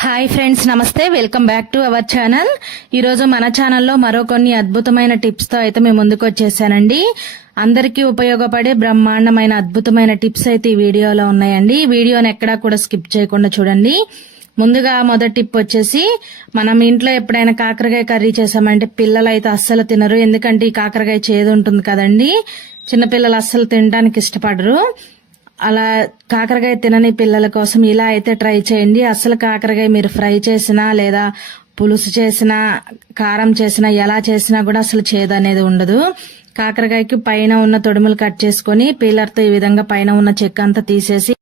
Hi friends నమస్తే. Welcome back to our channel ఈరోజు మన ఛానల్లో మరో కొన్ని అద్భుతమైన టిప్స్తో అయితే మేము ముందుకు వచ్చేసానండి. అందరికీ ఉపయోగపడే బ్రహ్మాండమైన అద్భుతమైన టిప్స్ అయితే ఈ వీడియోలో ఉన్నాయండి. ఈ వీడియోని ఎక్కడా కూడా స్కిప్ చేయకుండా చూడండి. ముందుగా మొదటి టిప్ వచ్చేసి మనం ఇంట్లో ఎప్పుడైనా కాకరకాయ కర్రీ చేసామంటే పిల్లలు అయితే అస్సలు తినరు. ఎందుకంటే ఈ కాకరకాయ చేదు ఉంటుంది కదండి. చిన్నపిల్లలు అస్సలు తినడానికి ఇష్టపడరు. అలా కాకరకాయ తినని పిల్లల కోసం ఇలా అయితే ట్రై చేయండి. అసలు కాకరకాయ మీరు ఫ్రై చేసినా లేదా పులుసు చేసినా కారం చేసినా ఎలా చేసినా కూడా అసలు చేదు అనేది ఉండదు. కాకరకాయకి పైన ఉన్న తొడుములు కట్ చేసుకొని పీలర్తో ఈ విధంగా పైన ఉన్న చెక్క అంతా తీసేసి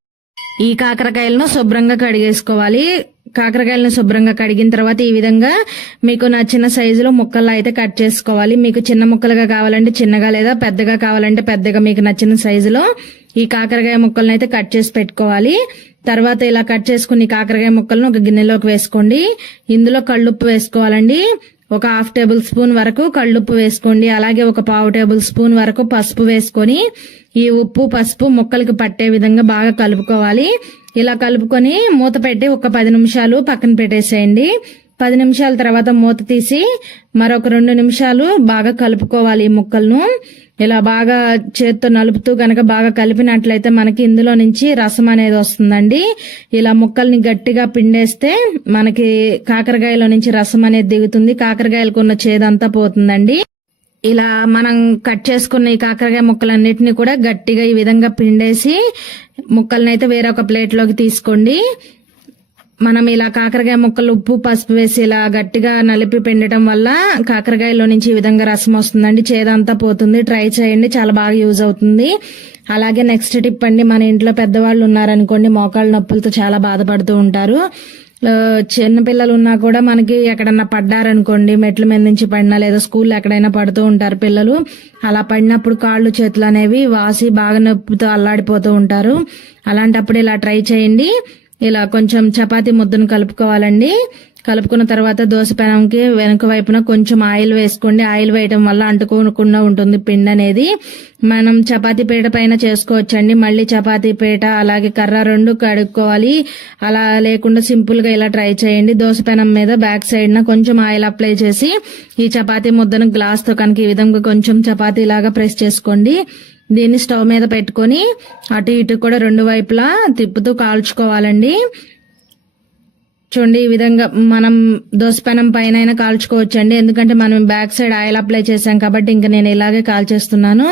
ఈ కాకరకాయలను శుభ్రంగా కడిగేసుకోవాలి. కాకరకాయలను శుభ్రంగా కడిగిన తర్వాత ఈ విధంగా మీకు నచ్చిన సైజులో ముక్కల్లో అయితే కట్ చేసుకోవాలి. మీకు చిన్న ముక్కలుగా కావాలంటే చిన్నగా లేదా పెద్దగా కావాలంటే పెద్దగా మీకు నచ్చిన సైజులో ఈ కాకరకాయ ముక్కలను అయితే కట్ చేసి పెట్టుకోవాలి. తర్వాత ఇలా కట్ చేసుకుని కాకరకాయ ముక్కలను ఒక గిన్నెలోకి వేసుకోండి. ఇందులో కళ్ళుప్పు వేసుకోవాలండి. ఒక హాఫ్ టేబుల్ స్పూన్ వరకు కళ్ళుప్పు వేసుకోండి. అలాగే ఒక పావు టేబుల్ స్పూన్ వరకు పసుపు వేసుకొని ఈ ఉప్పు పసుపు ముక్కలకి పట్టే విధంగా బాగా కలుపుకోవాలి. ఇలా కలుపుకొని మూత పెట్టి ఒక పది నిమిషాలు పక్కన పెట్టేసేయండి. పది నిమిషాల తర్వాత మూత తీసి మరొక రెండు నిమిషాలు బాగా కలుపుకోవాలి ఈ ముక్కలను. ఇలా బాగా చేత్తో నలుపుతూ గనక బాగా కలిపినట్లయితే మనకి ఇందులో నుంచి రసం అనేది వస్తుందండి. ఇలా ముక్కల్ని గట్టిగా పిండేస్తే మనకి కాకరకాయలో నుంచి రసం అనేది దిగుతుంది. కాకరకాయలకు ఉన్న చేదంతా పోతుందండి. ఇలా మనం కట్ చేసుకున్న ఈ కాకరకాయ ముక్కలన్నిటిని కూడా గట్టిగా ఈ విధంగా పిండేసి ముక్కలనైతే వేరొక ప్లేట్లోకి తీసుకోండి. మనం ఇలా కాకరకాయ ముక్కలు ఉప్పు పసుపు వేసి ఇలా గట్టిగా నలిపి పిండటం వల్ల కాకరకాయలో నుంచి ఈ విధంగా రసం వస్తుందండి. చేదంతా పోతుంది. ట్రై చేయండి. చాలా బాగా యూజ్ అవుతుంది. అలాగే నెక్స్ట్ టిప్ అండి మన ఇంట్లో పెద్దవాళ్ళు ఉన్నారనుకోండి మోకాళ్ళ నొప్పులతో చాలా బాధపడుతూ ఉంటారు. చిన్న పిల్లలు ఉన్నా కూడా మనకి ఎక్కడన్నా పడ్డారనుకోండి మెట్ల మీద నుంచి పడినా లేదా స్కూల్లో ఎక్కడైనా పడుతూ ఉంటారు పిల్లలు. అలా పడినప్పుడు కాళ్ళు చేతులు అనేవి వాసి బాగా నొప్పితో అల్లాడిపోతూ ఉంటారు. అలాంటప్పుడు ఇలా ట్రై చేయండి. ఇలా కొంచెం చపాతి ముద్దను కలుపుకోవాలండి. కలుపుకున్న తర్వాత దోశ పెనంకి వెనక వైపున కొంచెం ఆయిల్ వేసుకోండి. ఆయిల్ వేయటం వల్ల అంటుకోకుండా ఉంటుంది పిండి అనేది. మనం చపాతీ పీట పైన చేసుకోవచ్చండి. మళ్ళీ చపాతీ పీట అలాగే కర్ర రెండు కడుక్కోవాలి. అలా లేకుండా సింపుల్గా ఇలా ట్రై చేయండి. దోశ పెనం మీద బ్యాక్ సైడ్న కొంచెం ఆయిల్ అప్లై చేసి ఈ చపాతీ ముద్దను గ్లాస్తో కనుక ఈ విధంగా కొంచెం చపాతీ లాగా ప్రెస్ చేసుకోండి. దీన్ని స్టవ్ మీద పెట్టుకొని అటు ఇటు కూడా రెండు వైపులా తిప్పుతూ కాల్చుకోవాలండి. చూడండి ఈ విధంగా మనం దోసపెనం పైన అయినా కాల్చుకోవచ్చండి. ఎందుకంటే మనం బ్యాక్ సైడ్ ఆయిల్ అప్లై చేసాం కాబట్టి ఇంకా నేను ఇలాగే కాల్చేస్తున్నాను.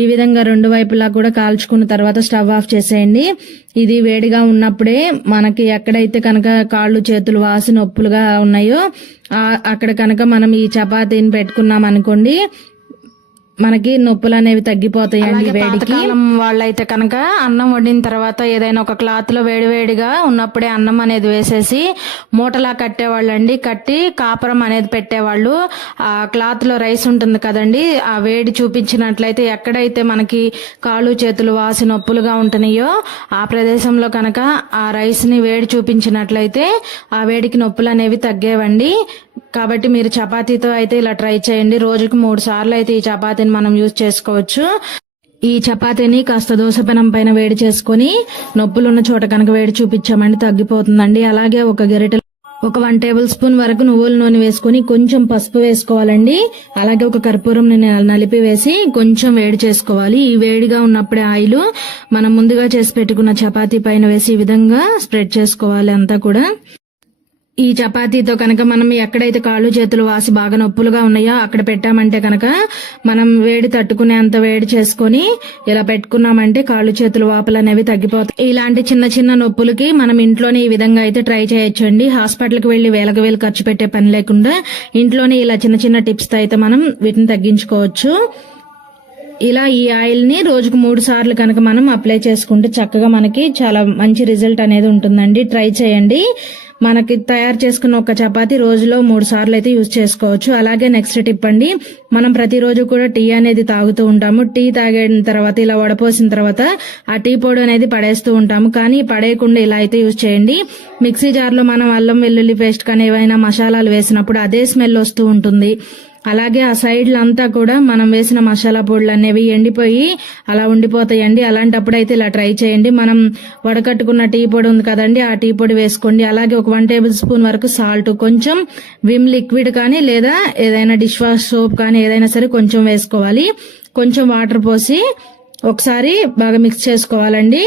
ఈ విధంగా రెండు వైపులా కూడా కాల్చుకున్న తర్వాత స్టవ్ ఆఫ్ చేసేయండి. ఇది వేడిగా ఉన్నప్పుడే మనకి ఎక్కడైతే కనుక కాళ్ళు చేతులు వాసి నొప్పులుగా ఉన్నాయో అక్కడ కనుక మనం ఈ చపాతీని పెట్టుకున్నాం అనుకోండి మనకి నొప్పులు అనేవి తగ్గిపోతాయండి వేడికి. వాళ్ళైతే కనుక అన్నం వండిన తర్వాత ఏదైనా ఒక క్లాత్లో వేడివేడిగా ఉన్నప్పుడే అన్నం అనేది వేసేసి మూటలా కట్టేవాళ్ళండి. కట్టి కాపురం అనేది పెట్టేవాళ్ళు. ఆ క్లాత్లో రైస్ ఉంటుంది కదండి ఆ వేడి చూపించినట్లయితే ఎక్కడైతే మనకి కాళ్ళు చేతులు వాసి నొప్పులుగా ఉంటున్నాయో ఆ ప్రదేశంలో కనుక ఆ రైస్ని వేడి చూపించినట్లయితే ఆ వేడికి నొప్పులు అనేవి తగ్గేవండి. కాబట్టి మీరు చపాతీతో అయితే ఇలా ట్రై చేయండి. రోజుకు మూడు సార్లు అయితే ఈ చపాతీని మనం యూజ్ చేసుకోవచ్చు. ఈ చపాతీని కాస్త దోశపెనం పైన వేడి చేసుకొని నొప్పులున్న చోట కనుక వేడి చూపించామండి తగ్గిపోతుందండి. అలాగే ఒక గరిటె ఒక వన్ టేబుల్ స్పూన్ వరకు నువ్వుల నూనె వేసుకొని కొంచెం పసుపు వేసుకోవాలండి. అలాగే ఒక కర్పూరం నలిపి వేసి కొంచెం వేడి చేసుకోవాలి. ఈ వేడిగా ఉన్నప్పుడే ఆయిల్ మనం ముందుగా చేసి పెట్టుకున్న చపాతీ పైన వేసి ఈ విధంగా స్ప్రెడ్ చేసుకోవాలి అంతా కూడా. ఈ చపాతీతో కనుక మనం ఎక్కడైతే కాళ్ళు చేతులు వాసి బాగా నొప్పులుగా ఉన్నాయో అక్కడ పెట్టామంటే కనుక మనం వేడి తట్టుకునే అంత వేడి చేసుకొని ఇలా పెట్టుకున్నామంటే కాళ్ళు చేతులు వాపులు అనేవి తగ్గిపోతాయి. ఇలాంటి చిన్న చిన్న నొప్పులకి మనం ఇంట్లోనే ఈ విధంగా అయితే ట్రై చేయొచ్చండి. హాస్పిటల్కి వెళ్ళి వేలకు వేలు ఖర్చు పెట్టే పని లేకుండా ఇంట్లోనే ఇలా చిన్న చిన్న టిప్స్తో అయితే మనం వీటిని తగ్గించుకోవచ్చు. ఇలా ఈ ఆయిల్ని రోజుకు మూడు సార్లు కనుక మనం అప్లై చేసుకుంటే చక్కగా మనకి చాలా మంచి రిజల్ట్ అనేది ఉంటుందండి. ట్రై చేయండి. మనకి తయారు చేసుకున్న ఒక చపాతి రోజులో మూడు సార్లు అయితే యూజ్ చేసుకోవచ్చు. అలాగే నెక్స్ట్ టిప్ అండి మనం ప్రతిరోజు కూడా టీ అనేది తాగుతూ ఉంటాము. టీ తాగిన తర్వాత ఇలా వడపోసిన తర్వాత ఆ టీ పొడి అనేది పడేస్తూ ఉంటాము. కానీ పడేయకుండా ఇలా అయితే యూజ్ చేయండి. మిక్సీ జార్లో మనం అల్లం వెల్లుల్లి పేస్ట్ కానీ ఏవైనా మసాలాలు వేసినప్పుడు అదే స్మెల్ వస్తూ ఉంటుంది. అలాగే ఆ సైడ్లు అంతా కూడా మనం వేసిన మసాలా పొడులు అనేవి ఎండిపోయి అలా ఉండిపోతాయండి. అలాంటప్పుడు అయితే ఇలా ట్రై చేయండి. మనం వడకట్టుకున్న టీ పొడి ఉంది కదండి ఆ టీ పొడి వేసుకోండి. అలాగే ఒక వన్ టేబుల్ స్పూన్ వరకు సాల్ట్ కొంచెం విమ్ లిక్విడ్ కానీ లేదా ఏదైనా డిష్ వాష్ సోప్ కానీ ఏదైనా సరే కొంచెం వేసుకోవాలి. కొంచెం వాటర్ పోసి ఒకసారి బాగా మిక్స్ చేసుకోవాలండి.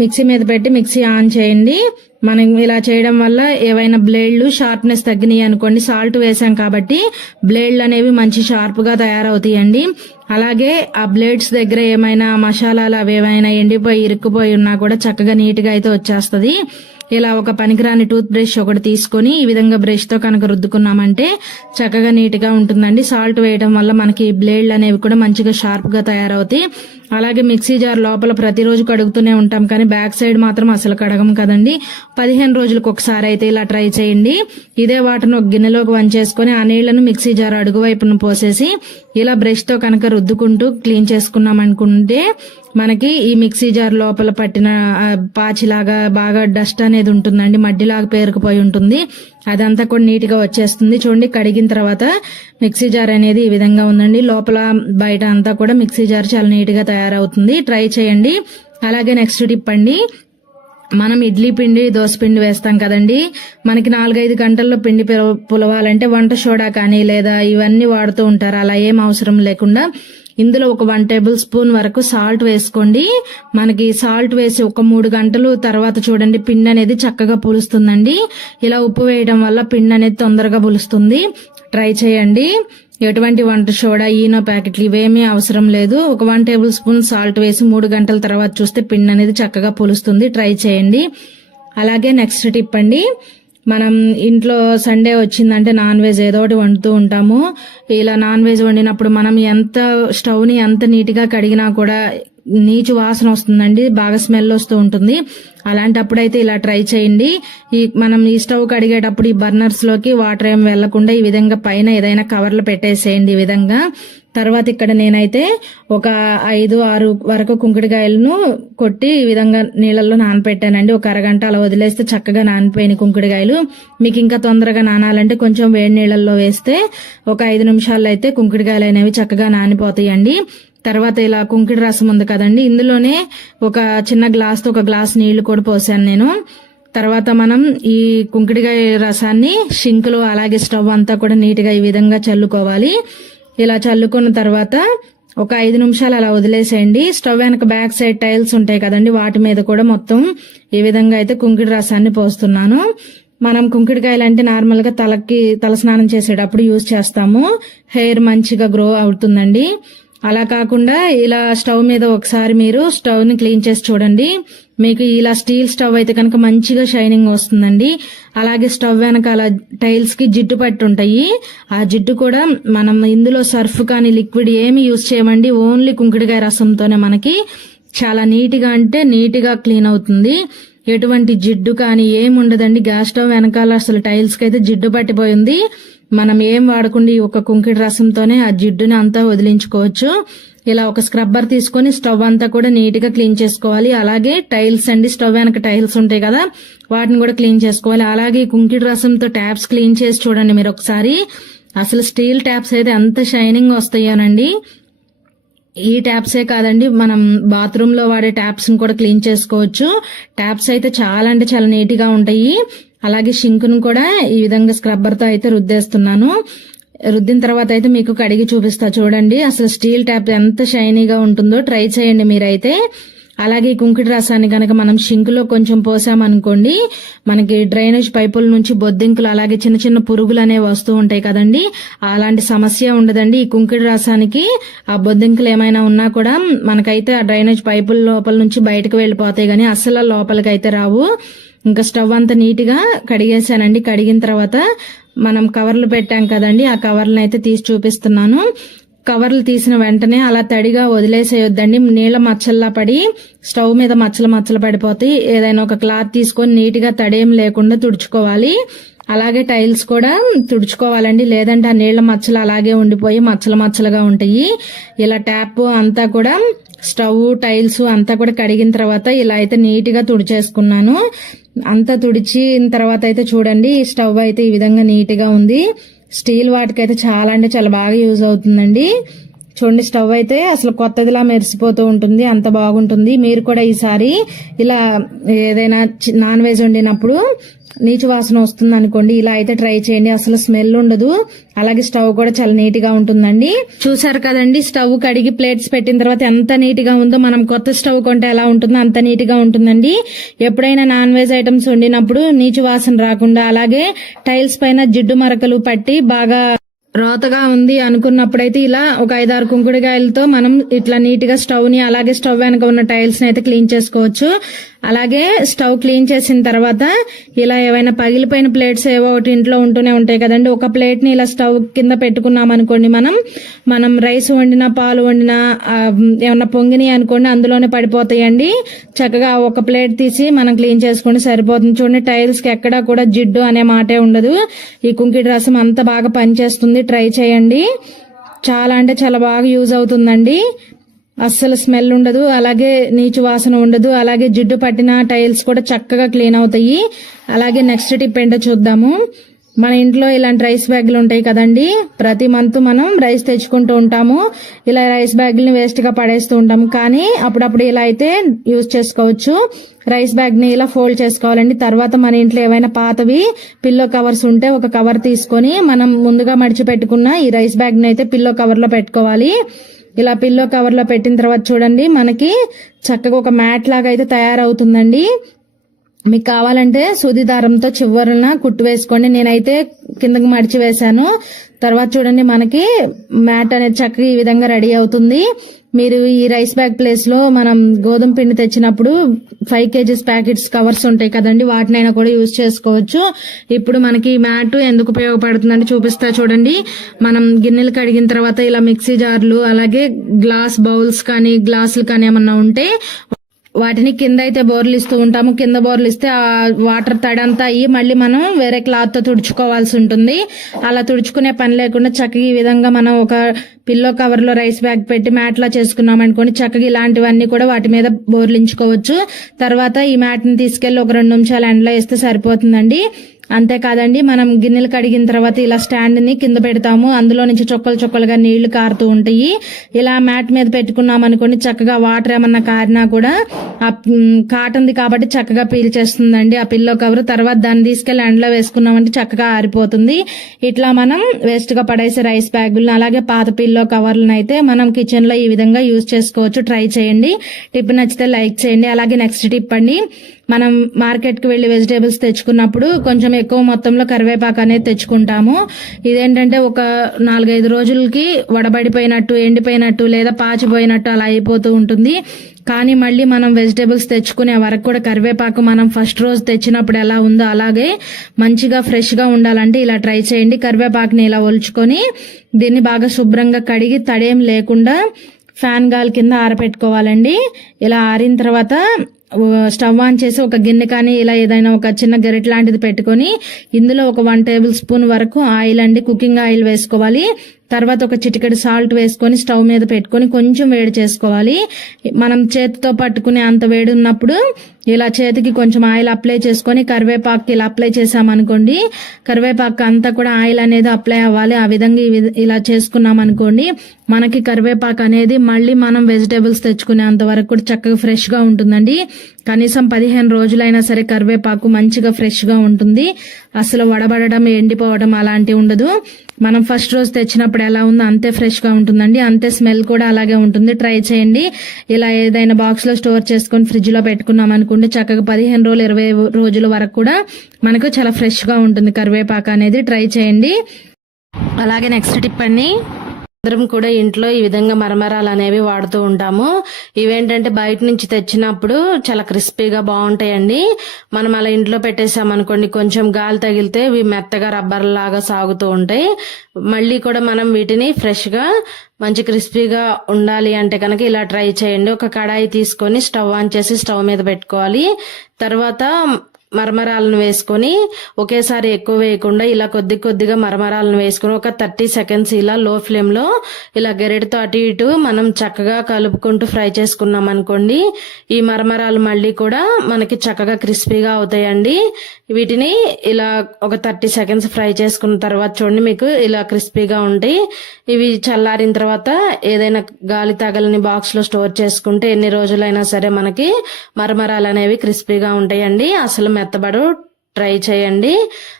మిక్సీ మీద పెట్టి మిక్సీ ఆన్ చేయండి. మనం ఇలా చేయడం వల్ల ఏవైనా బ్లేడ్లు షార్ప్నెస్ తగ్గినాయి అనుకోండి సాల్ట్ వేసాం కాబట్టి బ్లేడ్లు అనేవి మంచి షార్ప్గా తయారవుతాయండి. అలాగే ఆ బ్లేడ్స్ దగ్గర ఏమైనా మసాలాలు అవి ఏమైనా ఎండిపోయి ఇరుక్కుపోయి ఉన్నా కూడా చక్కగా నీట్గా అయితే వచ్చేస్తుంది. ఇలా ఒక పనికిరాని టూత్ బ్రష్ ఒకటి తీసుకొని ఈ విధంగా బ్రష్తో కనుక రుద్దుకున్నామంటే చక్కగా నీట్గా ఉంటుందండి. సాల్ట్ వేయడం వల్ల మనకి బ్లేడ్లు అనేవి కూడా మంచిగా షార్ప్గా తయారవుతాయి. అలాగే మిక్సీ జార్ లోపల ప్రతిరోజు కడుగుతూనే ఉంటాం కానీ బ్యాక్ సైడ్ మాత్రం అసలు కడగం కదండి. పదిహేను రోజులకు ఒకసారి అయితే ఇలా ట్రై చేయండి. ఇదే వాటర్ను ఒక గిన్నెలోకి వంచేసుకొని ఆ నీళ్ళను మిక్సీ జార్ అడుగు వైపున పోసేసి ఇలా బ్రష్తో కనుక రుద్దుకుంటూ క్లీన్ చేసుకున్నాం అనుకుంటే మనకి ఈ మిక్సీ జార్ లోపల పట్టిన పాచిలాగా బాగా డస్ట్ అనేది ఉంటుందండి. మడ్డిలాగా పేరుకుపోయి ఉంటుంది. అదంతా కూడా నీట్గా వచ్చేస్తుంది. చూడండి కడిగిన తర్వాత మిక్సీ జార్ అనేది ఈ విధంగా ఉందండి. లోపల బయట అంతా కూడా మిక్సీ జార్ చాలా నీట్గా తయారవుతుంది. ట్రై చేయండి. అలాగే నెక్స్ట్ టిప్ అండి. మనం ఇడ్లీ పిండి దోశ పిండి వేస్తాం కదండి. మనకి నాలుగైదు గంటల్లో పిండి పులవాలంటే వంట సోడా కానీ లేదా ఇవన్నీ వాడుతూ ఉంటారు. అలా ఏం అవసరం లేకుండా ఇందులో ఒక వన్ టేబుల్ స్పూన్ వరకు సాల్ట్ వేసుకోండి. మనకి సాల్ట్ వేసి ఒక మూడు గంటలు తర్వాత చూడండి పిండి అనేది చక్కగా పులుస్తుందండి. ఇలా ఉప్పు వేయడం వల్ల పిండి అనేది తొందరగా పులుస్తుంది. ట్రై చేయండి. ఎటువంటి వంట సోడా ఈనో ప్యాకెట్లు ఇవేమీ అవసరం లేదు. ఒక వన్ టేబుల్ స్పూన్ సాల్ట్ వేసి మూడు గంటల తర్వాత చూస్తే పిండి అనేది చక్కగా పులుస్తుంది. ట్రై చేయండి. అలాగే నెక్స్ట్ టిప్ అండి. మనం ఇంట్లో సండే వచ్చిందంటే నాన్ వెజ్ ఏదో ఒకటి వండుతూ ఉంటాము. ఇలా నాన్ వెజ్ వండినప్పుడు మనం ఎంత స్టవ్ని ఎంత నీట్గా కడిగినా కూడా నీచు వాసన వస్తుందండి బాగా స్మెల్ వస్తూ ఉంటుంది. అలాంటప్పుడు అయితే ఇలా ట్రై చేయండి. ఈ మనం ఈ స్టవ్ కడిగేటప్పుడు ఈ బర్నర్స్లోకి వాటర్ ఏం వెళ్ళకుండా ఈ విధంగా పైన ఏదైనా కవర్లు పెట్టేసేయండి ఈ విధంగా. తర్వాత ఇక్కడ నేనైతే ఒక ఐదు ఆరు వరకు కుంకుడుకాయలను కొట్టి ఈ విధంగా నీళ్ళల్లో నానపెట్టానండి. ఒక అరగంట అలా వదిలేస్తే చక్కగా నానిపోయిన కుంకుడుకాయలు. మీకు ఇంకా తొందరగా నానాలంటే కొంచెం వేడి నీళ్ళల్లో వేస్తే ఒక ఐదు నిమిషాల్లో అయితే కుంకుడుకాయలు అనేవి చక్కగా నానిపోతాయండి. తర్వాత ఇలా కుంకుడు రసం ఉంది కదండి. ఇందులోనే ఒక చిన్న గ్లాస్తో ఒక గ్లాస్ నీళ్ళు కూడా పోసాను నేను. తర్వాత మనం ఈ కుంకుడికాయ రసాన్ని షింకులు అలాగే స్టవ్ అంతా కూడా నీట్గా ఈ విధంగా చల్లుకోవాలి. ఇలా చల్లుకున్న తర్వాత ఒక ఐదు నిమిషాలు అలా వదిలేసేయండి. స్టవ్ వెనక బ్యాక్ సైడ్ టైల్స్ ఉంటాయి కదండి వాటి మీద కూడా మొత్తం ఈ విధంగా అయితే కుంకిడి రసాన్ని పోస్తున్నాను. మనం కుంకుడికాయలు అంటే నార్మల్గా తలకి తలకి తలస్నానం చేసేటప్పుడు యూజ్ చేస్తాము. హెయిర్ మంచిగా గ్రో అవుతుందండి. అలా కాకుండా ఇలా స్టవ్ మీద ఒకసారి మీరు స్టవ్ని క్లీన్ చేసి చూడండి. మీకు ఇలా స్టీల్ స్టవ్ అయితే కనుక మంచిగా షైనింగ్ వస్తుందండి. అలాగే స్టవ్ వెనకాల టైల్స్కి జిడ్డు పట్టి ఉంటాయి. ఆ జిడ్డు కూడా మనం ఇందులో సర్ఫ్ కానీ లిక్విడ్ ఏమి యూజ్ చేయమండి. ఓన్లీ కుంకుడికాయ రసంతోనే మనకి చాలా నీట్గా అంటే నీట్గా క్లీన్ అవుతుంది. ఎటువంటి జిడ్డు కానీ ఏం ఉండదండి. గ్యాస్ స్టవ్ వెనకాల అసలు టైల్స్కి అయితే జిడ్డు పట్టిపోయింది. మనం ఏం వాడకుండా ఈ ఒక కుంకిడి రసంతోనే ఆ జిడ్డుని అంతా వదిలించుకోవచ్చు. ఇలా ఒక స్క్రబ్బర్ తీసుకొని స్టవ్ అంతా కూడా నీట్గా క్లీన్ చేసుకోవాలి. అలాగే టైల్స్ అండి స్టవ్ వెనక టైల్స్ ఉంటాయి కదా వాటిని కూడా క్లీన్ చేసుకోవాలి. అలాగే కుంకిడి రసంతో ట్యాప్స్ క్లీన్ చేసి చూడండి మీరు ఒకసారి. అసలు స్టీల్ ట్యాప్స్ అయితే ఎంత షైనింగ్ వస్తాయోనండి. ఈ ట్యాప్సే కాదండి మనం బాత్రూమ్లో వాడే ట్యాప్స్ని కూడా క్లీన్ చేసుకోవచ్చు. ట్యాప్స్ అయితే చాలా అంటే చాలా నీట్గా ఉంటాయి. అలాగే షింక్ను కూడా ఈ విధంగా స్క్రబ్బర్తో అయితే రుద్దేస్తున్నాను. రుద్దిన తర్వాత అయితే మీకు కడిగి చూపిస్తా. చూడండి అసలు స్టీల్ ట్యాప్ ఎంత షైనీగా ఉంటుందో ట్రై చేయండి మీరైతే. అలాగే ఈ కుంకుడి రసాన్ని కనుక మనం షింకులో కొంచెం పోసామనుకోండి మనకి డ్రైనేజ్ పైపుల నుంచి బొద్దింకులు అలాగే చిన్న చిన్న పురుగులు అనేవి వస్తూ ఉంటాయి కదండి. అలాంటి సమస్య ఉండదండి ఈ కుంకుడి రసానికి. ఆ బొద్దింకులు ఏమైనా ఉన్నా కూడా మనకైతే ఆ డ్రైనేజ్ పైపుల లోపల నుంచి బయటకు వెళ్ళిపోతాయి కానీ అసలు లోపలికి అయితే రావు. ఇంకా స్టవ్ అంతా నీట్గా కడిగేసానండి కడిగిన తర్వాత మనం కవర్లు పెట్టాం కదండి ఆ కవర్లను అయితే తీసి చూపిస్తున్నాను. కవర్లు తీసిన వెంటనే అలా తడిగా వదిలేసేయొద్దండి. నీళ్ళ మచ్చల్లా పడి స్టవ్ మీద మచ్చలు మచ్చలు పడిపోతాయి. ఏదైనా ఒక క్లాత్ తీసుకొని నీట్గా తడేం లేకుండా తుడుచుకోవాలి. అలాగే టైల్స్ కూడా తుడుచుకోవాలండి. లేదంటే ఆ నీళ్ళ మచ్చలు అలాగే ఉండిపోయి మచ్చలు మచ్చలుగా ఉంటాయి. ఇలా ట్యాప్ అంతా కూడా స్టవ్ టైల్స్ అంతా కూడా కడిగిన తర్వాత ఇలా అయితే నీట్గా తుడిచేసుకున్నాను. అంతా తుడిచిన తర్వాత అయితే చూడండి ఈ స్టవ్ అయితే ఈ విధంగా నీట్గా ఉంది. స్టీల్ వాటికైతే చాలా అంటే చాలా బాగా యూజ్ అవుతుందండి. చూడండి స్టవ్ అయితే అసలు కొత్తదిలా మెరిసిపోతూ ఉంటుంది అంత బాగుంటుంది. మీరు కూడా ఈసారి ఇలా ఏదైనా చి- నాన్ వెజ్ వండినప్పుడు నీచు వాసన వస్తుంది అనుకోండి ఇలా అయితే ట్రై చేయండి. అసలు స్మెల్ ఉండదు. అలాగే స్టవ్ కూడా చాలా నీట్గా ఉంటుందండి. చూసారు కదండి స్టవ్ కడిగి ప్లేట్స్ పెట్టిన తర్వాత ఎంత నీట్గా ఉందో మనం కొత్త స్టవ్ కొంటే ఎలా ఉంటుందో అంత నీట్గా ఉంటుందండి. ఎప్పుడైనా నాన్ వెజ్ ఐటమ్స్ వండినప్పుడు నీచు వాసన రాకుండా అలాగే టైల్స్ పైన జిడ్డు మరకలు పట్టి బాగా రోతగా ఉంది అనుకున్నప్పుడైతే ఇలా ఒక ఐదారు కుంకుడుకాయలతో మనం ఇట్లా నీట్గా స్టవ్ని అలాగే స్టవ్ వెనక ఉన్న టైల్స్ని అయితే క్లీన్ చేసుకోవచ్చు. అలాగే స్టవ్ క్లీన్ చేసిన తర్వాత ఇలా ఏవైనా పగిలిపోయిన ప్లేట్స్ ఏవో ఒకటి ఇంట్లో ఉంటూనే ఉంటాయి కదండి. ఒక ప్లేట్ని ఇలా స్టవ్ కింద పెట్టుకున్నాం అనుకోండి మనం మనం రైస్ వండినా పాలు వండినా ఏమన్నా పొంగినాయి అనుకోండి అందులోనే పడిపోతాయండి. చక్కగా ఒక ప్లేట్ తీసి మనం క్లీన్ చేసుకుంటే సరిపోతుంది. చూడండి టైల్స్కి ఎక్కడా కూడా జిడ్డు అనే మాటే ఉండదు. ఈ కుంకిడి రసం అంత బాగా పనిచేస్తుంది. ట్రై చేయండి. చాలా అంటే చాలా బాగా యూజ్ అవుతుందండి. అస్సలు స్మెల్ ఉండదు అలాగే నీచు వాసన ఉండదు అలాగే జిడ్డు పట్టిన టైల్స్ కూడా చక్కగా క్లీన్ అవుతాయి. అలాగే నెక్స్ట్ టిప్ ఏంటో చూద్దాము. మన ఇంట్లో ఇలాంటి రైస్ బ్యాగులు ఉంటాయి కదండి. ప్రతి మంత్ మనం రైస్ తెచ్చుకుంటూ ఉంటాము. ఇలా రైస్ బ్యాగుల్ని వేస్ట్గా పడేస్తూ ఉంటాము. కానీ అప్పుడప్పుడు ఇలా అయితే యూజ్ చేసుకోవచ్చు. రైస్ బ్యాగ్ని ఇలా ఫోల్డ్ చేసుకోవాలండి. తర్వాత మన ఇంట్లో ఏవైనా పాతవి పిల్లో కవర్స్ ఉంటే ఒక కవర్ తీసుకొని మనం ముందుగా మడిచి పెట్టుకున్న ఈ రైస్ బ్యాగ్ని అయితే పిల్లో కవర్లో పెట్టుకోవాలి. ఇలా పిల్లో కవర్లో పెట్టిన తర్వాత చూడండి మనకి చక్కగా ఒక మ్యాట్ లాగా అయితే తయారవుతుందండి. మీకు కావాలంటే సూది దారంతో చివరన కుట్టు వేసుకోండి. నేనైతే కిందకి మడిచి వేశాను. తర్వాత చూడండి మనకి మ్యాట్ అనేది చక్కగా ఈ విధంగా రెడీ అవుతుంది. మీరు ఈ రైస్ బ్యాగ్ ప్లేస్లో మనం గోధుమ పిండి తెచ్చినప్పుడు ఫైవ్ కేజీస్ ప్యాకెట్స్ కవర్స్ ఉంటాయి కదండి. వాటినైనా కూడా యూజ్ చేసుకోవచ్చు. ఇప్పుడు మనకి మ్యాట్ ఎందుకు ఉపయోగపడుతుందంటే చూపిస్తా చూడండి. మనం గిన్నెలు కడిగిన తర్వాత ఇలా మిక్సీ జార్లు అలాగే గ్లాస్ బౌల్స్ కానీ గ్లాసులు కానీ ఏమన్నా ఉంటే వాటిని కింద అయితే బోర్లు ఇస్తూ ఉంటాము. కింద బోర్లు ఇస్తే ఆ వాటర్ తడంతా అయ్యి మళ్ళీ మనం వేరే క్లాత్తో తుడుచుకోవాల్సి ఉంటుంది. అలా తుడుచుకునే పని లేకుండా చక్కగా ఈ విధంగా మనం ఒక పిల్లో కవర్లో రైస్ బ్యాగ్ పెట్టి మ్యాట్ లా చేసుకున్నాం అనుకోండి చక్కగా ఇలాంటివన్నీ కూడా వాటి మీద బోర్లించుకోవచ్చు. తర్వాత ఈ మ్యాట్ని తీసుకెళ్ళి తీసుకెళ్ళి ఒక రెండు నిమిషాలు ఎండలో వేస్తే సరిపోతుందండి. అంతేకాదండి మనం గిన్నెలు కడిగిన తర్వాత ఇలా స్టాండ్ని కింద పెడతాము. అందులో నుంచి చొక్కలు చొక్కలుగా నీళ్ళు కారుతూ ఉంటాయి. ఇలా మ్యాట్ మీద పెట్టుకున్నాం అనుకోండి చక్కగా వాటర్ ఏమన్నా కారినా కూడా ఆ కాటన్ది కాబట్టి చక్కగా పీల్చేస్తుందండి ఆ పిల్లో కవర్. తర్వాత దాన్ని తీసుకెళ్ళి ఎండలో వేసుకున్నామంటే చక్కగా ఆరిపోతుంది. ఇట్లా మనం వేస్ట్గా పడేసే రైస్ బ్యాగులను అలాగే పాత పిల్లో కవర్లను అయితే మనం కిచెన్లో ఈ విధంగా యూజ్ చేసుకోవచ్చు. ట్రై చేయండి. టిప్ నచ్చితే లైక్ చేయండి. అలాగే నెక్స్ట్ టిప్ అండి మనం మార్కెట్కి వెళ్ళి వెజిటేబుల్స్ తెచ్చుకున్నప్పుడు కొంచెం ఎక్కువ మొత్తంలో కరివేపాకు అనేది తెచ్చుకుంటాము. ఇదేంటంటే ఒక నాలుగైదు రోజులకి వడబడిపోయినట్టు ఎండిపోయినట్టు లేదా పాచిపోయినట్టు అలా అయిపోతూ ఉంటుంది. కానీ మళ్ళీ మనం వెజిటేబుల్స్ తెచ్చుకునే వరకు కూడా కరివేపాకు మనం ఫస్ట్ రోజు తెచ్చినప్పుడు ఎలా ఉందో అలాగే మంచిగా ఫ్రెష్గా ఉండాలంటే ఇలా ట్రై చేయండి. కరివేపాకుని ఇలా ఒలుచుకొని దీన్ని బాగా శుభ్రంగా కడిగి తడేం లేకుండా ఫ్యాన్ గాలి కింద ఆరబెట్టుకోవాలండి ఇలా ఆరిన తర్వాత స్టవ్ ఆన్ చేసి ఒక గిన్నె కానీ ఇలా ఏదైనా ఒక చిన్న గరిట లాంటిది పెట్టుకొని ఇందులో ఒక వన్ టేబుల్ స్పూన్ వరకు ఆయిల్ అండి. కుకింగ్ ఆయిల్ వేసుకోవాలి. తర్వాత ఒక చిటికెడు సాల్ట్ వేసుకొని స్టవ్ మీద పెట్టుకొని కొంచెం వేడి చేసుకోవాలి. మనం చేతితో పట్టుకునే అంత వేడి ఉన్నప్పుడు ఇలా చేతికి కొంచెం ఆయిల్ అప్లై చేసుకొని కరివేపాకు ఇలా అప్లై చేసామనుకోండి కరివేపాకు అంతా కూడా ఆయిల్ అనేది అప్లై అవ్వాలి. ఆ విధంగా ఈ విధ- ఇలా చేసుకున్నాం అనుకోండి మనకి కరివేపాకు అనేది మళ్ళీ మనం వెజిటేబుల్స్ తెచ్చుకునేంత వరకు కూడా చక్కగా ఫ్రెష్గా ఉంటుందండి. కనీసం పదిహేను రోజులైనా సరే కరివేపాకు మంచిగా ఫ్రెష్గా ఉంటుంది. అసలు వడబడడం ఎండిపోవడం అలాంటివి ఉండదు. మనం ఫస్ట్ రోజు తెచ్చినప్పుడు ఎలా ఉందో అంతే ఫ్రెష్గా ఉంటుందండి అంతే స్మెల్ కూడా అలాగే ఉంటుంది. ట్రై చేయండి. ఇలా ఏదైనా బాక్స్లో స్టోర్ చేసుకొని ఫ్రిడ్జ్లో పెట్టుకున్నాం అనుకుంటే చక్కగా పదిహేను రోజులు ఇరవై రోజుల వరకు కూడా మనకు చాలా ఫ్రెష్గా ఉంటుంది. కరివేపాకు అనేది ట్రై చేయండి. అలాగే నెక్స్ట్ టిప్ అండి. అందరం కూడా ఇంట్లో ఈ విధంగా మరమరాలు అనేవి వాడుతూ ఉంటాము. ఇవేంటంటే బయట నుంచి తెచ్చినప్పుడు చాలా క్రిస్పీగా బాగుంటాయండి. మనం అలా ఇంట్లో పెట్టేసామనుకోండి కొంచెం గాలి తగిలితే ఇవి మెత్తగా రబ్బర్ లాగా సాగుతూ ఉంటాయి. మళ్ళీ కూడా మనం వీటిని ఫ్రెష్గా మంచి క్రిస్పీగా ఉండాలి అంటే కనుక ఇలా ట్రై చేయండి. ఒక కడాయి తీసుకొని స్టవ్ ఆన్ చేసి స్టవ్ మీద పెట్టుకోవాలి. తర్వాత మరమరాలను వేసుకొని ఒకేసారి ఎక్కువ వేయకుండా ఇలా కొద్ది కొద్దిగా మరమరాలను వేసుకొని ఒక థర్టీ సెకండ్స్ ఇలా లో ఫ్లేమ్లో ఇలా గెరెడితో అటు ఇటు మనం చక్కగా కలుపుకుంటూ ఫ్రై చేసుకున్నాం అనుకోండి ఈ మరమరాలు మళ్ళీ కూడా మనకి చక్కగా క్రిస్పీగా అవుతాయండి. వీటిని ఇలా ఒక థర్టీ సెకండ్స్ ఫ్రై చేసుకున్న తర్వాత చూడండి మీకు ఇలా క్రిస్పీగా ఉంటాయి. ఇవి చల్లారిన తర్వాత ఏదైనా గాలి తగలని బాక్స్లో స్టోర్ చేసుకుంటే ఎన్ని రోజులైనా సరే మనకి మరమరాలు అనేవి క్రిస్పీగా ఉంటాయండి. అసలు మెత్తబడు ట్రై చేయండి.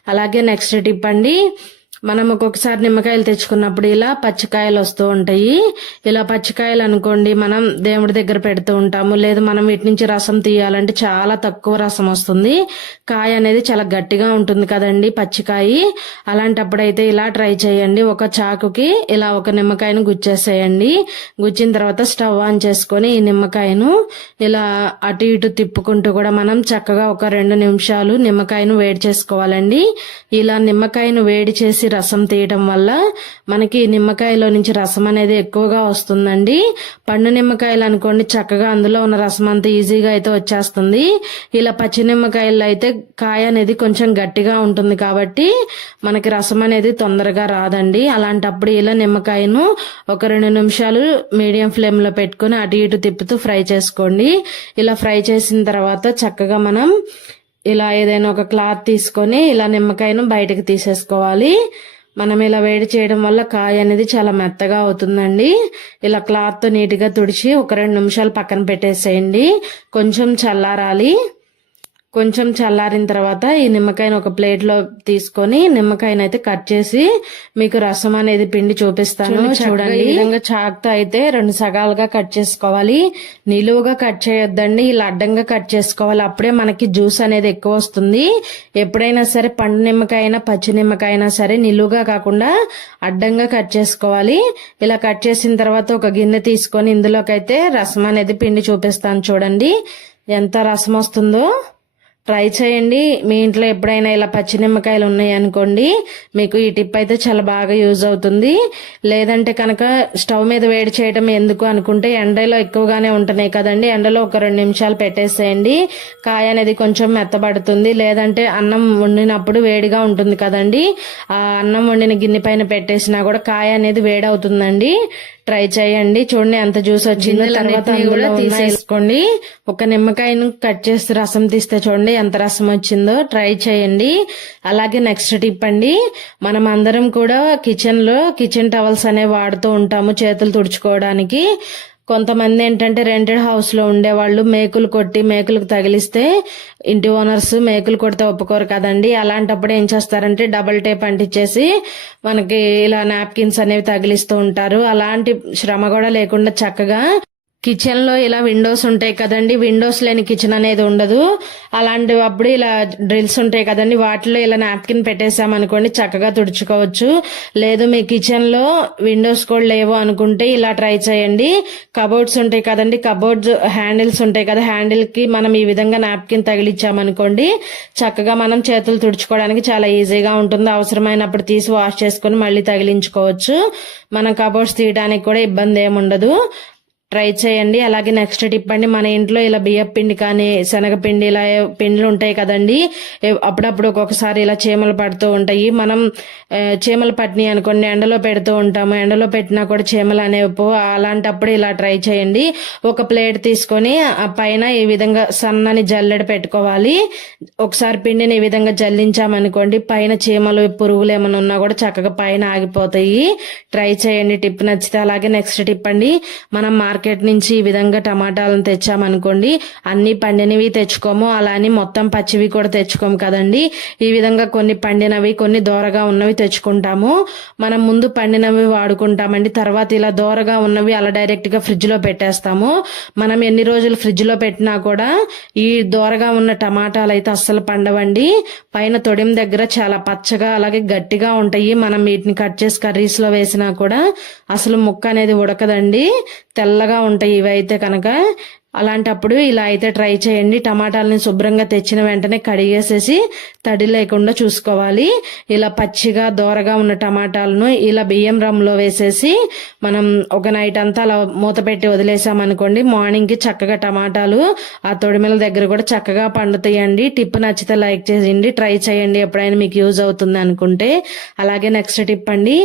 అలాగే నెక్స్ట్ టిప్ అండి. మనం ఒక్కొక్కసారి నిమ్మకాయలు తెచ్చుకున్నప్పుడు ఇలా పచ్చికాయలు వస్తూ ఉంటాయి. ఇలా పచ్చికాయలు అనుకోండి మనం దేవుడి దగ్గర పెడుతూ ఉంటాము. లేదు మనం వీటి నుంచి రసం తీయాలంటే చాలా తక్కువ రసం వస్తుంది. కాయ అనేది చాలా గట్టిగా ఉంటుంది కదండి పచ్చికాయ. అలాంటప్పుడైతే ఇలా ట్రై చేయండి. ఒక చాకుకి ఇలా ఒక నిమ్మకాయను గుచ్చేసేయండి. గుచ్చిన తర్వాత స్టవ్ ఆన్ చేసుకొని ఈ నిమ్మకాయను ఇలా అటు ఇటు తిప్పుకుంటూ కూడా మనం చక్కగా ఒక రెండు నిమిషాలు నిమ్మకాయను వేడి చేసుకోవాలండి. ఇలా నిమ్మకాయను వేడి చేసి రసం తీయటం వల్ల మనకి నిమ్మకాయలో నుంచి రసం అనేది ఎక్కువగా వస్తుందండి. పండు నిమ్మకాయలు అనుకోండి చక్కగా అందులో ఉన్న రసం అంతా ఈజీగా అయితే వచ్చేస్తుంది. ఇలా పచ్చి నిమ్మకాయల్లో అయితే కాయ అనేది కొంచెం గట్టిగా ఉంటుంది కాబట్టి మనకి రసం అనేది తొందరగా రాదండి. అలాంటప్పుడు ఇలా నిమ్మకాయను ఒక రెండు నిమిషాలు మీడియం ఫ్లేమ్లో పెట్టుకుని అటు ఇటు తిప్పుతూ ఫ్రై చేసుకోండి. ఇలా ఫ్రై చేసిన తర్వాత చక్కగా మనం ఇలా ఏదైనా ఒక క్లాత్ తీసుకొని ఇలా నిమ్మకాయను బయటకు తీసేసుకోవాలి. మనం ఇలా వేడి చేయడం వల్ల కాయ అనేది చాలా మెత్తగా అవుతుందండి. ఇలా క్లాత్తో నీట్గా తుడిచి ఒక రెండు నిమిషాలు పక్కన పెట్టేసేయండి. కొంచెం చల్లారాలి. కొంచెం చల్లారిన తర్వాత ఈ నిమ్మకాయను ఒక ప్లేట్లో తీసుకొని నిమ్మకాయను అయితే కట్ చేసి మీకు రసం అనేది పిండి చూపిస్తాను. చూడండి ఈ విధంగా చాక్తో అయితే రెండు సగాలుగా కట్ చేసుకోవాలి. నిలువుగా కట్ చేయొద్దండి. ఇలా అడ్డంగా కట్ చేసుకోవాలి. అప్పుడే మనకి జ్యూస్ అనేది ఎక్కువ వస్తుంది. ఎప్పుడైనా సరే పండు నిమ్మకాయ అయినా పచ్చి నిమ్మకాయ అయినా సరే నిలువుగా కాకుండా అడ్డంగా కట్ చేసుకోవాలి. ఇలా కట్ చేసిన తర్వాత ఒక గిన్నె తీసుకొని ఇందులోకైతే రసం అనేది పిండి చూపిస్తాను చూడండి. ఎంత రసం వస్తుందో. ట్రై చేయండి. మీ ఇంట్లో ఎప్పుడైనా ఇలా పచ్చి నిమ్మకాయలు ఉన్నాయి అనుకోండి మీకు ఈ టిప్ అయితే చాలా బాగా యూజ్ అవుతుంది. లేదంటే కనుక స్టవ్ మీద వేడి చేయడం ఎందుకు అనుకుంటే ఎండలో ఎక్కువగానే ఉంటున్నాయి కదండి. ఎండలో ఒక రెండు నిమిషాలు పెట్టేసేయండి. కాయ అనేది కొంచెం మెత్తబడుతుంది. లేదంటే అన్నం వండినప్పుడు వేడిగా ఉంటుంది కదండి. ఆ అన్నం వండిన గిన్నె పైన పెట్టేసినా కూడా కాయ అనేది వేడవుతుందండి. ట్రై చేయండి. చూడండి ఎంత జ్యూస్ వచ్చిందో. తర్వాత అందులో తీసేసుకోండి ఒక నిమ్మకాయను కట్ చేసి రసం తీస్తే చూడండి ఎంత రసం వచ్చిందో ట్రై చేయండి. అలాగే నెక్స్ట్ టిప్ అండి మనం అందరం కూడా కిచెన్లో కిచెన్ టవల్స్ అనేవి వాడుతూ ఉంటాము చేతులు తుడుచుకోవడానికి. కొంతమంది ఏంటంటే రెంటెడ్ హౌస్లో ఉండేవాళ్ళు మేకులు కొట్టి మేకులకు తగిలిస్తే ఇంటి ఓనర్స్ మేకులు కొడితే ఒప్పుకోరు కదండి. అలాంటప్పుడు ఏం చేస్తారంటే డబల్ టేప్ అంటించేసి మనకి ఇలా నాప్కిన్స్ అనేవి తగిలిస్తూ ఉంటారు. అలాంటి శ్రమ కూడా లేకుండా చక్కగా కిచెన్లో ఇలా విండోస్ ఉంటాయి కదండి. విండోస్ లేని కిచెన్ అనేది ఉండదు. అలాంటి అప్పుడు ఇలా డ్రిల్స్ ఉంటాయి కదండి. వాటిలో ఇలా నాప్కిన్ పెట్టేసామనుకోండి చక్కగా తుడుచుకోవచ్చు. లేదు మీ కిచెన్లో విండోస్ కూడా లేవు అనుకుంటే ఇలా ట్రై చేయండి. కబోర్డ్స్ ఉంటాయి కదండి. కబోర్డ్స్ హ్యాండిల్స్ ఉంటాయి కదా. హ్యాండిల్కి మనం ఈ విధంగా నాప్కిన్ తగిలిచ్చామనుకోండి చక్కగా మనం చేతులు తుడుచుకోవడానికి చాలా ఈజీగా ఉంటుంది. అవసరమైనప్పుడు తీసి వాష్ చేసుకొని మళ్ళీ తగిలించుకోవచ్చు. మనం కబోర్డ్స్ తీయడానికి కూడా ఇబ్బంది ఏమి ఉండదు ట్రై చేయండి. అలాగే నెక్స్ట్ టిప్ అండి మన ఇంట్లో ఇలా బియ్యం పిండి కానీ శనగపిండి ఇలా పిండిలు ఉంటాయి కదండి అప్పుడప్పుడు ఒక్కొక్కసారి ఇలా చీమలు పడుతూ ఉంటాయి. మనం చీమలు పట్టినాయి అనుకోండి ఎండలో పెడుతూ ఉంటాము. ఎండలో పెట్టినా కూడా చీమలు అనేవి అలాంటప్పుడు ఇలా ట్రై చేయండి. ఒక ప్లేట్ తీసుకొని ఆ పైన ఈ విధంగా సన్నని జల్లెడ పెట్టుకోవాలి. ఒకసారి పిండిని ఈ విధంగా జల్లించామనుకోండి పైన చీమలు పురుగులు ఏమైనా ఉన్నా కూడా చక్కగా పైన ఆగిపోతాయి. ట్రై చేయండి టిప్ నచ్చితే. అలాగే నెక్స్ట్ టిప్ అండి మనం మార్కెట్ మార్కెట్ నుంచి ఈ విధంగా టమాటాలను తెచ్చామనుకోండి అన్ని పండినవి తెచ్చుకోము అలానే మొత్తం పచ్చివి కూడా తెచ్చుకోము కదండి. ఈ విధంగా కొన్ని పండినవి కొన్ని దూరగా ఉన్నవి తెచ్చుకుంటాము. మనం ముందు పండినవి వాడుకుంటామండి తర్వాత ఇలా దోరగా ఉన్నవి అలా డైరెక్ట్గా ఫ్రిడ్జ్లో పెట్టేస్తాము. మనం ఎన్ని రోజులు ఫ్రిడ్జ్లో పెట్టినా కూడా ఈ దోరగా ఉన్న టమాటాలు అయితే అస్సలు పండవండి. పైన తొడిం దగ్గర చాలా పచ్చగా అలాగే గట్టిగా ఉంటాయి. మనం వీటిని కట్ చేసి కర్రీస్లో వేసినా కూడా అసలు ముక్క అనేది ఉడకదండి. తెల్లగా ఉంటాయి ఇవి అయితే కనుక. అలాంటప్పుడు ఇలా అయితే ట్రై చేయండి. టమాటాలని శుభ్రంగా తెచ్చిన వెంటనే కడిగేసేసి తడి లేకుండా చూసుకోవాలి. ఇలా పచ్చిగా దోరగా ఉన్న టమాటాలను ఇలా బియ్యం రమ్లో వేసేసి మనం ఒక నైట్ అంతా అలా మూత పెట్టి వదిలేసామనుకోండి మార్నింగ్కి చక్కగా టమాటాలు ఆ తొడిమిల దగ్గర కూడా చక్కగా పండుతాయండి. టిప్ నచ్చితే లైక్ చేయండి ట్రై చేయండి ఎప్పుడైనా మీకు యూజ్ అవుతుంది అనుకుంటే. అలాగే నెక్స్ట్ టిప్ అండి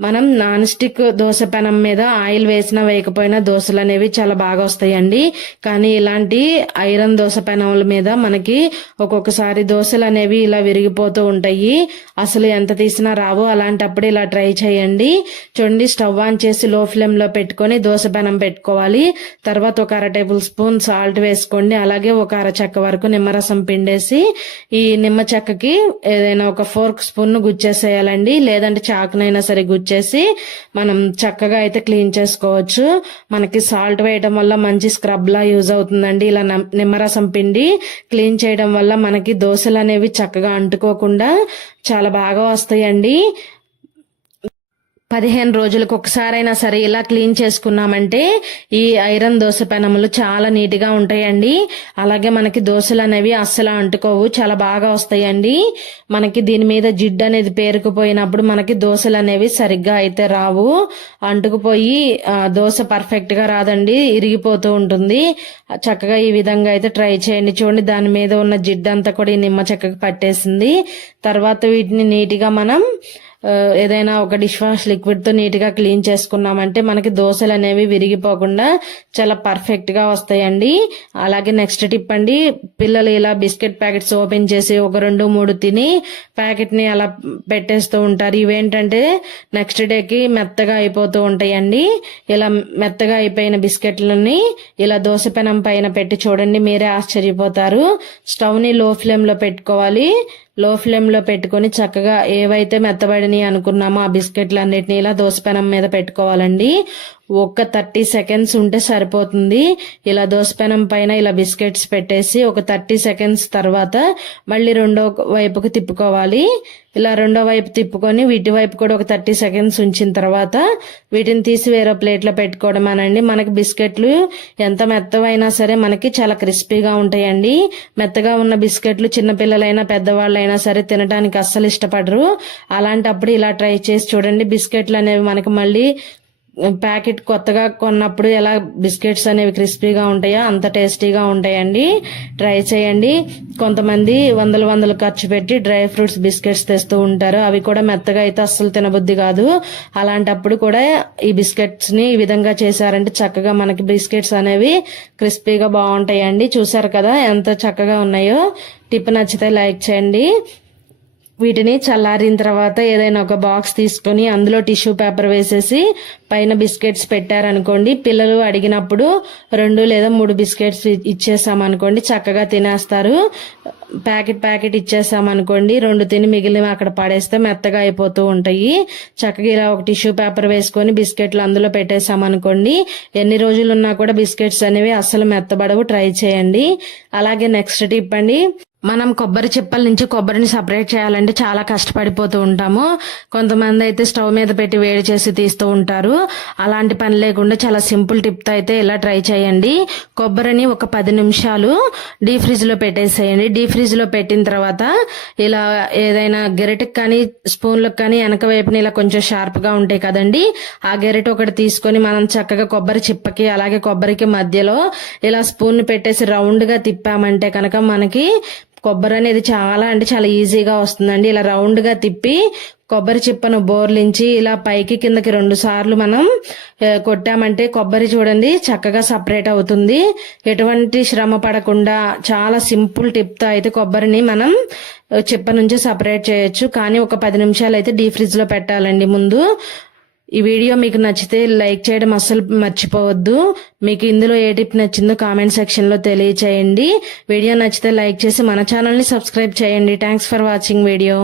మనం నాన్ స్టిక్ దోశ పెనం మీద ఆయిల్ వేసినా వేయకపోయినా దోశలు అనేవి చాలా బాగా వస్తాయండి. కానీ ఇలాంటి ఐరన్ దోశ పెనముల మీద మనకి ఒక్కొక్కసారి దోశలు అనేవి ఇలా విరిగిపోతూ ఉంటాయి. అసలు ఎంత తీసినా రావు. అలాంటప్పుడు ఇలా ట్రై చేయండి. చూడండి స్టవ్ ఆన్ చేసి లో ఫ్లేమ్లో పెట్టుకొని దోశ పెనం పెట్టుకోవాలి. తర్వాత ఒక అర టేబుల్ స్పూన్ సాల్ట్ వేసుకోండి. అలాగే ఒక అర చెక్క వరకు నిమ్మరసం పిండేసి ఈ నిమ్మ చెక్కకి ఏదైనా ఒక ఫోర్క్ స్పూన్ గుచ్చేసేయాలండి. లేదంటే చాకునైనా సరే గుచ్చేసి మనం చక్కగా అయితే క్లీన్ చేసుకోవచ్చు. మనకి సాల్ట్ వేయడం వల్ల మంచి స్క్రబ్లా యూజ్ అవుతుందండి. ఇలా నమ్- నిమ్మరసం పిండి క్లీన్ చేయడం వల్ల మనకి దోశలు అనేవి చక్కగా అంటుకోకుండా చాలా బాగా వస్తాయండి. పదిహేను రోజులకు ఒకసారైనా సరే ఇలా క్లీన్ చేసుకున్నామంటే ఈ ఐరన్ దోశ పెనములు చాలా నీట్గా ఉంటాయండి. అలాగే మనకి దోశలు అనేవి అస్సలు అంటుకోవు చాలా బాగా వస్తాయండి. మనకి దీని మీద జిడ్డు అనేది పేరుకుపోయినప్పుడు మనకి దోశలు అనేవి సరిగ్గా అయితే రావు. అంటుకుపోయి దోశ పర్ఫెక్ట్గా రాదండి ఇరిగిపోతూ ఉంటుంది. చక్కగా ఈ విధంగా అయితే ట్రై చేయండి. చూడండి దాని మీద ఉన్న జిడ్డు అంతా కూడా ఈ నిమ్మ చెక్కకు పట్టేసింది. తర్వాత వీటిని నీట్గా మనం ఏదైనా ఒక డిష్ వాష్ లిక్విడ్తో నీట్గా క్లీన్ చేసుకున్నామంటే మనకి దోశలు అనేవి విరిగిపోకుండా చాలా పర్ఫెక్ట్గా వస్తాయండి. అలాగే నెక్స్ట్ టిప్ అండి పిల్లలు ఇలా బిస్కెట్ ప్యాకెట్స్ ఓపెన్ చేసి ఒక రెండు మూడు తిని ప్యాకెట్ని అలా పెట్టేస్తూ ఉంటారు. ఇవేంటంటే నెక్స్ట్ డేకి మెత్తగా అయిపోతూ ఉంటాయండి. ఇలా మెత్తగా అయిపోయిన బిస్కెట్లని ఇలా దోశ పెనం పైన పెట్టి చూడండి మీరే ఆశ్చర్యపోతారు. స్టవ్ని లో ఫ్లేమ్లో పెట్టుకోవాలి. లో ఫ్లేమ్లో పెట్టుకొని చక్కగా ఏవైతే మెత్తబడినాయి అనుకున్నామో ఆ బిస్కెట్లు అన్నిటిని ఇలా దోసపెనం మీద పెట్టుకోవాలండి. ఒక్క థర్టీ సెకండ్స్ ఉంటే సరిపోతుంది. ఇలా దోసపెనం పైన ఇలా బిస్కెట్స్ పెట్టేసి ఒక థర్టీ సెకండ్స్ తర్వాత మళ్ళీ రెండో వైపుకు తిప్పుకోవాలి. ఇలా రెండో వైపు తిప్పుకొని వీటి వైపు కూడా ఒక థర్టీ సెకండ్స్ ఉంచిన తర్వాత వీటిని తీసి వేరే ప్లేట్లో పెట్టుకోవడం అనండి. మనకి బిస్కెట్లు ఎంత మెత్తవైనా సరే మనకి చాలా క్రిస్పీగా ఉంటాయండి. మెత్తగా ఉన్న బిస్కెట్లు చిన్నపిల్లలైనా పెద్దవాళ్ళైనా సరే తినడానికి అస్సలు ఇష్టపడరు. అలాంటప్పుడు ఇలా ట్రై చేసి చూడండి. బిస్కెట్లు అనేవి మనకి మళ్ళీ ప్యాకెట్ కొత్తగా కొన్నప్పుడు ఎలా బిస్కెట్స్ అనేవి క్రిస్పీగా ఉంటాయో అంత టేస్టీగా ఉంటాయండి. ట్రై చేయండి. కొంతమంది వందలు వందలు ఖర్చు పెట్టి డ్రై ఫ్రూట్స్ బిస్కెట్స్ తెస్తూ ఉంటారు. అవి కూడా మెత్తగా అయితే అస్సలు తినబుద్ధి కాదు. అలాంటప్పుడు కూడా ఈ బిస్కెట్స్ని ఈ విధంగా చేశారంటే చక్కగా మనకి బిస్కెట్స్ అనేవి క్రిస్పీగా బాగుంటాయండి. చూసారు కదా ఎంత చక్కగా ఉన్నాయో. టిప్ నచ్చితే లైక్ చేయండి. వీటిని చల్లారిన తర్వాత ఏదైనా ఒక బాక్స్ తీసుకొని అందులో టిష్యూ పేపర్ వేసేసి పైన బిస్కెట్స్ పెట్టారనుకోండి పిల్లలు అడిగినప్పుడు రెండు లేదా మూడు బిస్కెట్స్ ఇచ్చేసామనుకోండి చక్కగా తినేస్తారు. ప్యాకెట్ ప్యాకెట్ ఇచ్చేసామనుకోండి రెండు తిని మిగిలిన అక్కడ పడేస్తే మెత్తగా అయిపోతూ ఉంటాయి. చక్కగా ఇలా ఒక టిష్యూ పేపర్ వేసుకొని బిస్కెట్లు అందులో పెట్టేసామనుకోండి ఎన్ని రోజులు ఉన్నా కూడా బిస్కెట్స్ అనేవి అస్సలు మెత్తబడవు. ట్రై చేయండి. అలాగే నెక్స్ట్ టిప్ అండి మనం కొబ్బరి చిప్పల నుంచి కొబ్బరిని సపరేట్ చేయాలంటే చాలా కష్టపడిపోతూ ఉంటాము. కొంతమంది అయితే స్టవ్ మీద పెట్టి వేడి చేసి తీస్తూ ఉంటారు. అలాంటి పని లేకుండా చాలా సింపుల్ టిప్తో అయితే ఇలా ట్రై చేయండి. కొబ్బరిని ఒక పది నిమిషాలు డీ ఫ్రిడ్జ్లో పెట్టేసేయండి. డీ ఫ్రిడ్జ్లో పెట్టిన తర్వాత ఇలా ఏదైనా గెరెట్కి కానీ స్పూన్లకు కానీ వెనక వైపున ఇలా కొంచెం షార్ప్గా ఉంటాయి కదండి ఆ గెరెట్ ఒకటి తీసుకొని మనం చక్కగా కొబ్బరి చిప్పకి అలాగే కొబ్బరికి మధ్యలో ఇలా స్పూన్ పెట్టేసి రౌండ్గా తిప్పామంటే కనుక మనకి కొబ్బరి అనేది చాలా అంటే చాలా ఈజీగా వస్తుందండి. ఇలా రౌండ్గా తిప్పి కొబ్బరి చిప్పను బోర్లించి ఇలా పైకి కిందకి రెండు సార్లు మనం కొట్టామంటే కొబ్బరి చూడండి చక్కగా సపరేట్ అవుతుంది. ఎటువంటి శ్రమ పడకుండా చాలా సింపుల్ టిప్తో అయితే కొబ్బరిని మనం చిప్ప నుంచి సపరేట్ చేయొచ్చు. కానీ ఒక పది నిమిషాలు అయితే డీ ఫ్రిడ్జ్లో పెట్టాలండి ముందు. ఈ వీడియో మీకు నచ్చితే లైక్ చేయడం అస్సలు మర్చిపోవద్దు. మీకు ఇందులో ఏ టిప్ నచ్చిందో కామెంట్ సెక్షన్లో తెలియచేయండి. వీడియో నచ్చితే లైక్ చేసి మన ఛానల్ని సబ్స్క్రైబ్ చేయండి. Thanks for watching video